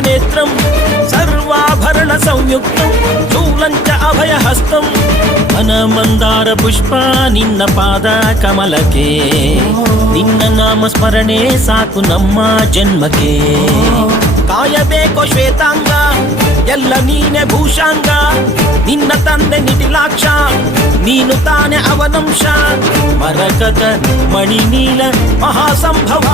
नेत्रं सर्वाभरण संयुक्तं शूलञ्च अभयहस्तं मनमन्दार पुष्पा निन्न पाद कमलके ನಿನ್ನ ನಾಮ ಸ್ಮರಣೆ ಸಾಕು ನಮ್ಮ ಜನ್ಮಕ್ಕೆ ಕಾಯಬೇಕೋ ಶ್ವೇತಾಂಗ ಎಲ್ಲ ನೀನೆ ಭೂಷಾಂಗ ನಿನ್ನ ತಂದೆ ನಿಟಿಲಾಕ್ಷ ನೀನು ತಾನೆ ಅವನಂಶ ಮರಕತ ಮಣಿ ನೀಲ ಮಹಾಸಂಭವ